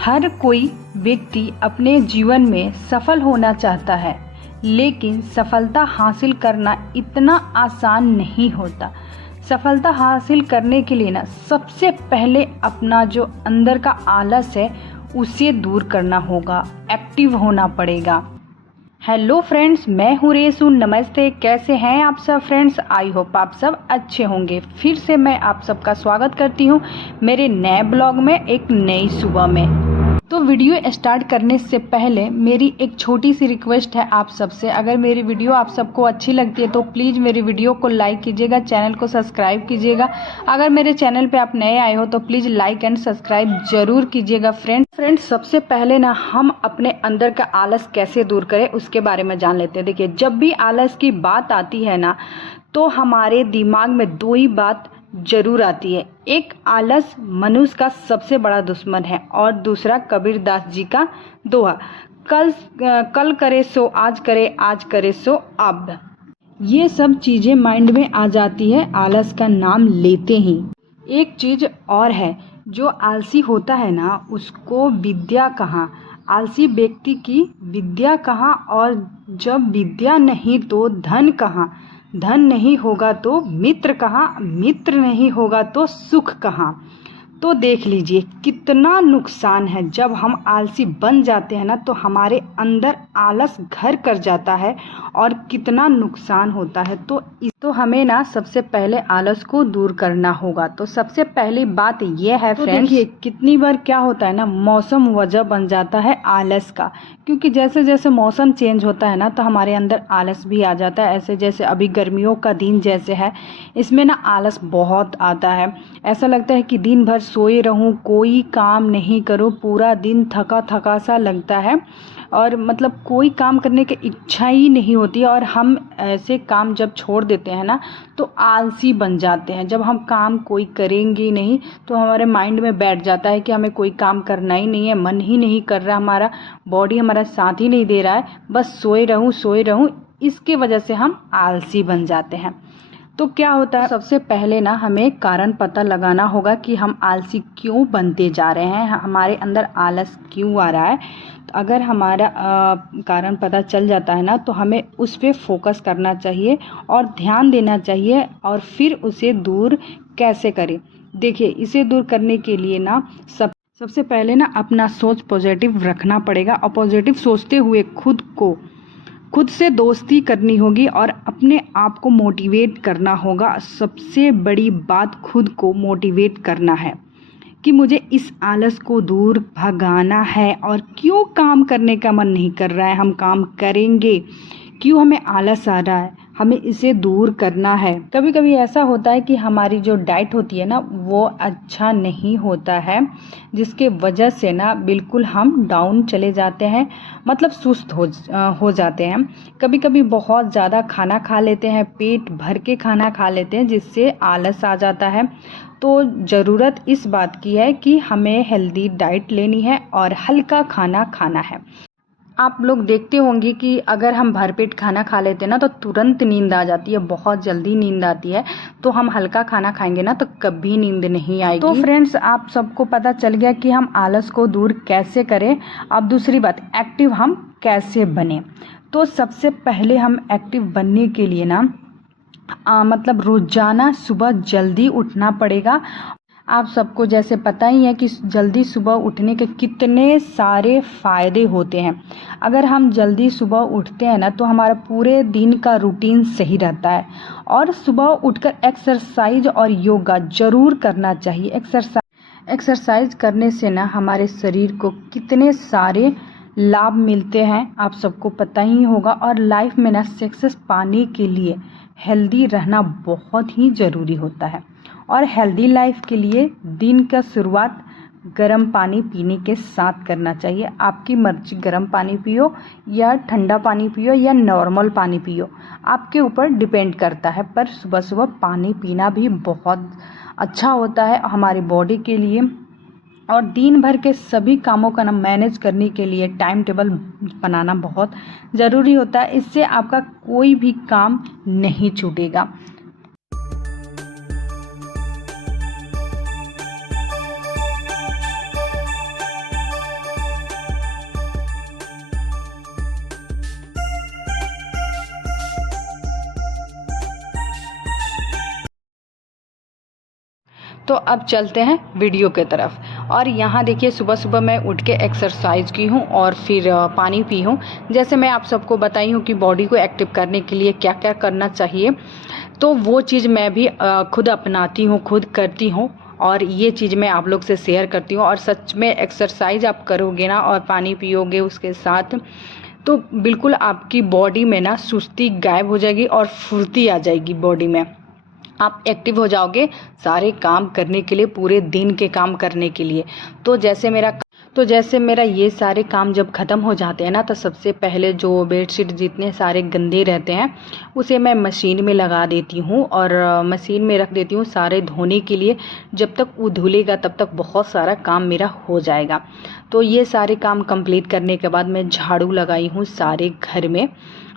हर कोई व्यक्ति अपने जीवन में सफल होना चाहता है, लेकिन सफलता हासिल करना इतना आसान नहीं होता। सफलता हासिल करने के लिए सबसे पहले अपना जो अंदर का आलस है उसे दूर करना होगा, एक्टिव होना पड़ेगा। हेलो फ्रेंड्स, मैं हूँ रेसू। नमस्ते, कैसे हैं आप सब फ्रेंड्स? आई होप आप सब अच्छे होंगे। फिर से मैं आप सबका स्वागत करती हूँ मेरे नए ब्लॉग में, एक नई सुबह में। तो वीडियो स्टार्ट करने से पहले मेरी एक छोटी सी रिक्वेस्ट है आप सबसे। अगर मेरी वीडियो आप सबको अच्छी लगती है तो प्लीज़ मेरी वीडियो को लाइक कीजिएगा, चैनल को सब्सक्राइब कीजिएगा। अगर मेरे चैनल पे आप नए आए हो तो प्लीज़ लाइक एंड सब्सक्राइब जरूर कीजिएगा। फ्रेंड्स सबसे पहले हम अपने अंदर का आलस कैसे दूर करें उसके बारे में जान लेते हैं। देखिए, जब भी आलस की बात आती है तो हमारे दिमाग में दो ही बात जरूर आती है। एक, आलस मनुष्य का सबसे बड़ा दुश्मन है, और दूसरा कबीरदास जी का दोहा, कल करे सो आज करे, आज करे सो अब। ये सब चीजें माइंड में आ जाती है आलस का नाम लेते ही। एक चीज और है, जो आलसी होता है उसको विद्या कहाँ, आलसी व्यक्ति की विद्या कहाँ, और जब विद्या नहीं तो धन कहाँ, धन नहीं होगा तो मित्र कहाँ, मित्र नहीं होगा तो सुख कहाँ। तो देख लीजिए कितना नुकसान है। जब हम आलसी बन जाते हैं तो हमारे अंदर आलस घर कर जाता है और कितना नुकसान होता है। तो हमें सबसे पहले आलस को दूर करना होगा। तो सबसे पहली बात यह है फ्रेंड्स, देखिए कितनी बार क्या होता है मौसम वजह बन जाता है आलस का। क्योंकि जैसे जैसे मौसम चेंज होता है तो हमारे अंदर आलस भी आ जाता है। ऐसे जैसे अभी गर्मियों का दिन जैसे है, इसमें आलस बहुत आता है। ऐसा लगता है कि दिन भर सोए रहूं, कोई काम नहीं करूं, पूरा दिन थका थका सा लगता है, और मतलब कोई काम करने की इच्छा ही नहीं होती। और हम ऐसे काम जब छोड़ देते हैं तो आलसी बन जाते हैं। जब हम काम कोई करेंगे नहीं तो हमारे माइंड में बैठ जाता है कि हमें कोई काम करना ही नहीं है, मन ही नहीं कर रहा, हमारा बॉडी हमारा साथ ही नहीं दे रहा है, बस सोए रहूं। इसके वजह से हम आलसी बन जाते हैं। तो क्या होता है, सबसे पहले हमें कारण पता लगाना होगा कि हम आलसी क्यों बनते जा रहे हैं, हमारे अंदर आलस क्यों आ रहा है। तो अगर हमारा कारण पता चल जाता है तो हमें उस पर फोकस करना चाहिए और ध्यान देना चाहिए, और फिर उसे दूर कैसे करें। देखिए, इसे दूर करने के लिए सबसे पहले अपना सोच पॉजिटिव रखना पड़ेगा, और पॉजिटिव सोचते हुए खुद से दोस्ती करनी होगी और अपने आप को मोटिवेट करना होगा। सबसे बड़ी बात, खुद को मोटिवेट करना है कि मुझे इस आलस को दूर भगाना है, और क्यों काम करने का मन नहीं कर रहा है हम काम करेंगे, क्यों हमें आलस आ रहा है, हमें इसे दूर करना है। कभी कभी ऐसा होता है कि हमारी जो डाइट होती है वो अच्छा नहीं होता है, जिसके वजह से बिल्कुल हम डाउन चले जाते हैं, मतलब सुस्त हो जाते हैं। कभी कभी बहुत ज़्यादा खाना खा लेते हैं, पेट भर के खाना खा लेते हैं, जिससे आलस आ जाता है। तो ज़रूरत इस बात की है कि हमें हेल्दी डाइट लेनी है और हल्का खाना खाना है। आप लोग देखते होंगे कि अगर हम भरपेट खाना खा लेते हैं तो तुरंत नींद आ जाती है, बहुत जल्दी नींद आती है। तो हम हल्का खाना खाएंगे तो कभी नींद नहीं आएगी। तो फ्रेंड्स, आप सबको पता चल गया कि हम आलस को दूर कैसे करें। अब दूसरी बात, एक्टिव हम कैसे बने। तो सबसे पहले हम एक्टिव बनने के लिए मतलब रोजाना सुबह जल्दी उठना पड़ेगा। आप सबको जैसे पता ही है कि जल्दी सुबह उठने के कितने सारे फ़ायदे होते हैं। अगर हम जल्दी सुबह उठते हैं तो हमारा पूरे दिन का रूटीन सही रहता है। और सुबह उठकर एक्सरसाइज और योगा ज़रूर करना चाहिए। एक्सरसाइज करने से हमारे शरीर को कितने सारे लाभ मिलते हैं आप सबको पता ही होगा। और लाइफ में सक्सेस पाने के लिए हेल्दी रहना बहुत ही ज़रूरी होता है। और हेल्दी लाइफ के लिए दिन का शुरुआत गर्म पानी पीने के साथ करना चाहिए। आपकी मर्जी, गर्म पानी पियो या ठंडा पानी पियो या नॉर्मल पानी पियो, आपके ऊपर डिपेंड करता है। पर सुबह सुबह पानी पीना भी बहुत अच्छा होता है हमारी बॉडी के लिए। और दिन भर के सभी कामों का मैनेज करने के लिए टाइम टेबल बनाना बहुत ज़रूरी होता है। इससे आपका कोई भी काम नहीं छूटेगा। तो अब चलते हैं वीडियो के तरफ। और यहाँ देखिए सुबह सुबह मैं उठ के एक्सरसाइज की हूँ और फिर पानी पी हूँ। जैसे मैं आप सबको बताई हूँ कि बॉडी को एक्टिव करने के लिए क्या क्या करना चाहिए, तो वो चीज़ मैं भी खुद अपनाती हूँ, खुद करती हूँ और ये चीज़ मैं आप लोग से शेयर करती हूँ। और सच में एक्सरसाइज आप करोगे ना और पानी पियोगे उसके साथ, तो बिल्कुल आपकी बॉडी में ना सुस्ती गायब हो जाएगी और फुर्ती आ जाएगी बॉडी में। आप एक्टिव हो जाओगे सारे काम करने के लिए, पूरे दिन के काम करने के लिए। तो जैसे मेरा ये सारे काम जब ख़त्म हो जाते हैं ना, तो सबसे पहले जो बेडशीट जितने सारे गंदे रहते हैं उसे मैं मशीन में लगा देती हूँ और मशीन में रख देती हूँ सारे धोने के लिए। जब तक वो धुलेगा तब तक बहुत सारा काम मेरा हो जाएगा। तो ये सारे काम कंप्लीट करने के बाद मैं झाड़ू लगाई हूँ सारे घर में।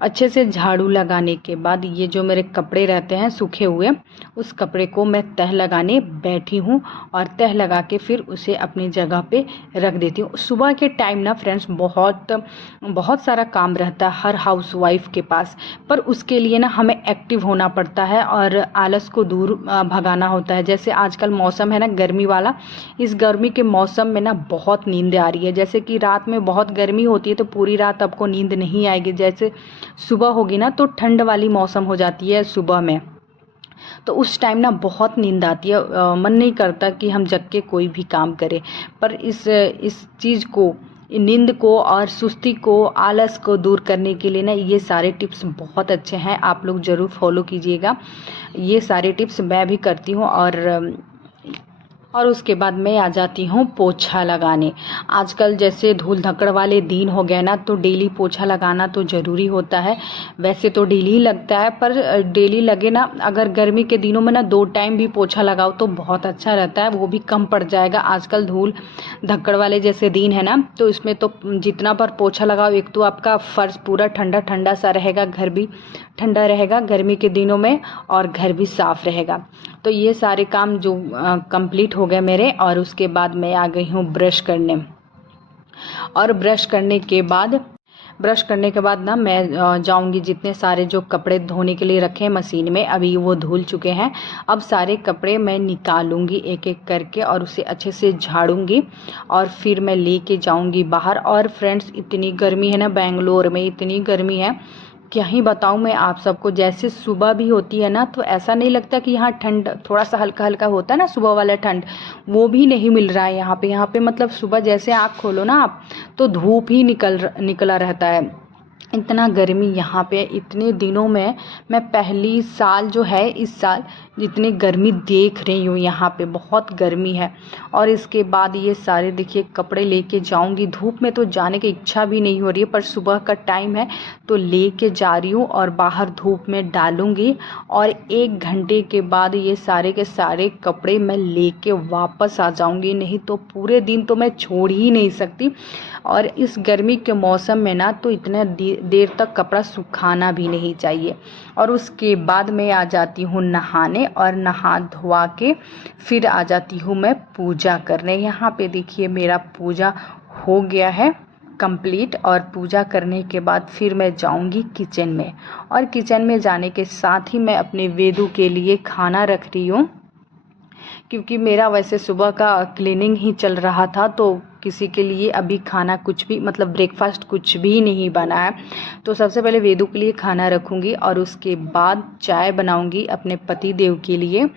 अच्छे से झाड़ू लगाने के बाद ये जो मेरे कपड़े रहते हैं सूखे हुए, उस कपड़े को मैं तह लगाने बैठी हूँ और तह लगा के फिर उसे अपनी जगह पे रख देती हूँ। सुबह के टाइम ना फ्रेंड्स बहुत सारा काम रहता है हर हाउस वाइफ के पास, पर उसके लिए ना हमें एक्टिव होना पड़ता है और आलस को दूर भगाना होता है। जैसे आजकल मौसम है ना गर्मी वाला, इस गर्मी के मौसम में ना बहुत नींद आ रही है। जैसे कि रात में बहुत गर्मी होती है तो पूरी रात आपको नींद नहीं आएगी। जैसे सुबह होगी ना तो ठंड वाली मौसम हो जाती है सुबह में, तो उस टाइम ना बहुत नींद आती है, मन नहीं करता कि हम जग के कोई भी काम करें। पर इस चीज़ को, नींद को और सुस्ती को, आलस को दूर करने के लिए ना ये सारे टिप्स बहुत अच्छे हैं, आप लोग ज़रूर फॉलो कीजिएगा। ये सारे टिप्स मैं भी करती हूँ और उसके बाद मैं आ जाती हूँ पोछा लगाने। आजकल जैसे धूल धक्कड़ वाले दिन हो गए ना, तो डेली पोछा लगाना तो ज़रूरी होता है। वैसे तो डेली ही लगता है, पर डेली लगे ना, अगर गर्मी के दिनों में ना 2 टाइम भी पोछा लगाओ तो बहुत अच्छा रहता है, वो भी कम पड़ जाएगा। आजकल धूल धक्कड़ वाले जैसे दिन है ना, तो इसमें तो जितना बार पोछा लगाओ, एक तो आपका फर्श पूरा ठंडा ठंडा सा रहेगा, घर भी ठंडा रहेगा गर्मी के दिनों में और घर भी साफ़ रहेगा। तो ये सारे काम जो कंप्लीट हो गए मेरे, और उसके बाद मैं आ गई हूँ ब्रश करने। और ब्रश करने के बाद ना मैं जाऊंगी, जितने सारे जो कपड़े धोने के लिए रखे हैं मशीन में, अभी वो धुल चुके हैं। अब सारे कपड़े मैं निकालूंगी एक एक करके और उसे अच्छे से झाड़ूंगी और फिर मैं लेके जाऊंगी बाहर। और फ्रेंड्स इतनी गर्मी है ना, बेंगलोर में इतनी गर्मी है, क्या ही बताऊं मैं आप सबको। जैसे सुबह भी होती है ना, तो ऐसा नहीं लगता कि यहाँ ठंड, थोड़ा सा हल्का हल्का होता है ना सुबह वाला ठंड, वो भी नहीं मिल रहा है यहाँ पे मतलब सुबह जैसे आँख खोलो ना आप, तो धूप ही निकला रहता है। इतना गर्मी यहाँ पे इतने दिनों में मैं पहली साल जो है इस साल जितनी गर्मी देख रही हूँ, यहाँ पे बहुत गर्मी है। और इसके बाद ये सारे देखिए कपड़े लेके जाऊँगी। धूप में तो जाने की इच्छा भी नहीं हो रही है, पर सुबह का टाइम है तो लेके जा रही हूँ और बाहर धूप में डालूँगी। और 1 घंटे के बाद ये सारे के सारे कपड़े मैं लेके वापस आ जाऊँगी, नहीं तो पूरे दिन तो मैं छोड़ ही नहीं सकती। और इस गर्मी के मौसम में ना तो इतना देर तक कपड़ा सुखाना भी नहीं चाहिए। और उसके बाद मैं आ जाती हूँ नहाने और नहा धोवा के फिर आ जाती हूँ मैं पूजा करने। यहाँ पे देखिए मेरा पूजा हो गया है कंप्लीट। और पूजा करने के बाद फिर मैं जाऊंगी किचन में, और किचन में जाने के साथ ही मैं अपने वेदू के लिए खाना रख रही हूँ, क्योंकि मेरा वैसे सुबह का क्लीनिंग ही चल रहा था, तो किसी के लिए अभी खाना कुछ भी मतलब ब्रेकफास्ट कुछ भी नहीं बना है। तो सबसे पहले वेदू के लिए खाना रखूँगी और उसके बाद चाय बनाऊँगी अपने पति देव के लिए।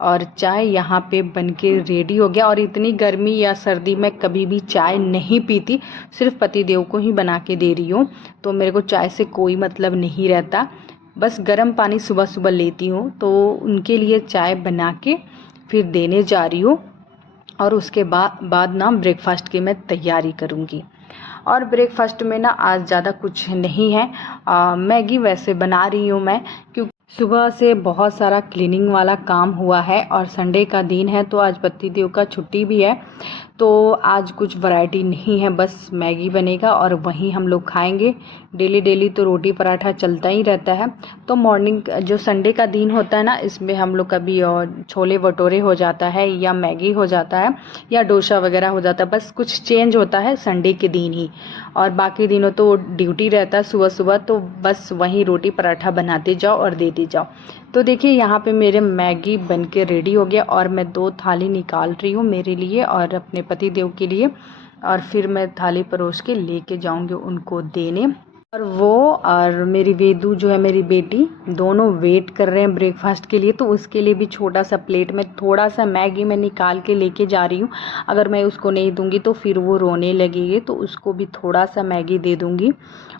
और चाय यहाँ पे बनके रेडी हो गया। और इतनी गर्मी या सर्दी में कभी भी चाय नहीं पीती, सिर्फ पति देव को ही बना के दे रही हूँ, तो मेरे को चाय से कोई मतलब नहीं रहता। बस गर्म पानी सुबह सुबह लेती हूँ, तो उनके लिए चाय बना के फिर देने जा रही हूँ। और उसके बाद ना ब्रेकफास्ट की मैं तैयारी करूँगी। और ब्रेकफास्ट में ना आज ज़्यादा कुछ नहीं है, मैगी वैसे बना रही हूँ मैं, क्योंकि सुबह से बहुत सारा क्लीनिंग वाला काम हुआ है और संडे का दिन है, तो आज पति देव का छुट्टी भी है, तो आज कुछ वैरायटी नहीं है, बस मैगी बनेगा और वहीं हम लोग खाएंगे। डेली तो रोटी पराठा चलता ही रहता है। तो मॉर्निंग जो संडे का दिन होता है ना, इसमें हम लोग कभी छोले भटूरे हो जाता है या मैगी हो जाता है या डोसा वगैरह हो जाता है, बस कुछ चेंज होता है संडे के दिन ही। और बाकी दिनों तो ड्यूटी रहता है सुबह सुबह, तो बस वहीं रोटी पराठा बनाते जाओ और देते जाओ। तो देखिए यहाँ पे मेरे मैगी बन के रेडी हो गया और मैं 2 थाली निकाल रही हूँ मेरे लिए और अपने पति देव के लिए, और फिर मैं थाली परोस के लेके जाऊँगी उनको देने। और वो और मेरी वेदू जो है मेरी बेटी, दोनों वेट कर रहे हैं ब्रेकफास्ट के लिए, तो उसके लिए भी छोटा सा प्लेट में थोड़ा सा मैगी मैं निकाल के लेके जा रही हूँ। अगर मैं उसको नहीं दूंगी तो फिर वो रोने लगेगी, तो उसको भी थोड़ा सा मैगी दे दूंगी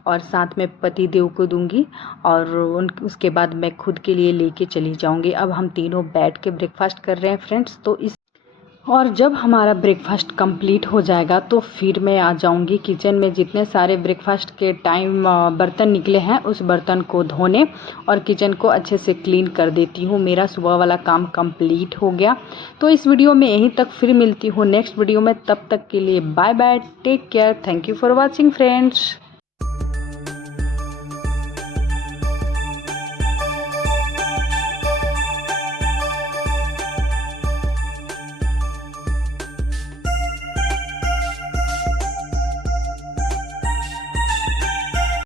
और साथ में पति देव को दूंगी, और उसके बाद मैं खुद के लिए लेके चली जाऊंगी। अब हम तीनों बैठ के ब्रेकफास्ट कर रहे हैं फ्रेंड्स। और जब हमारा ब्रेकफास्ट कंप्लीट हो जाएगा तो फिर मैं आ जाऊंगी किचन में, जितने सारे ब्रेकफास्ट के टाइम बर्तन निकले हैं उस बर्तन को धोने, और किचन को अच्छे से क्लीन कर देती हूँ। मेरा सुबह वाला काम कंप्लीट हो गया। तो इस वीडियो में यहीं तक, फिर मिलती हूँ नेक्स्ट वीडियो में। तब तक के लिए bye bye, take care, thank you for watching friends.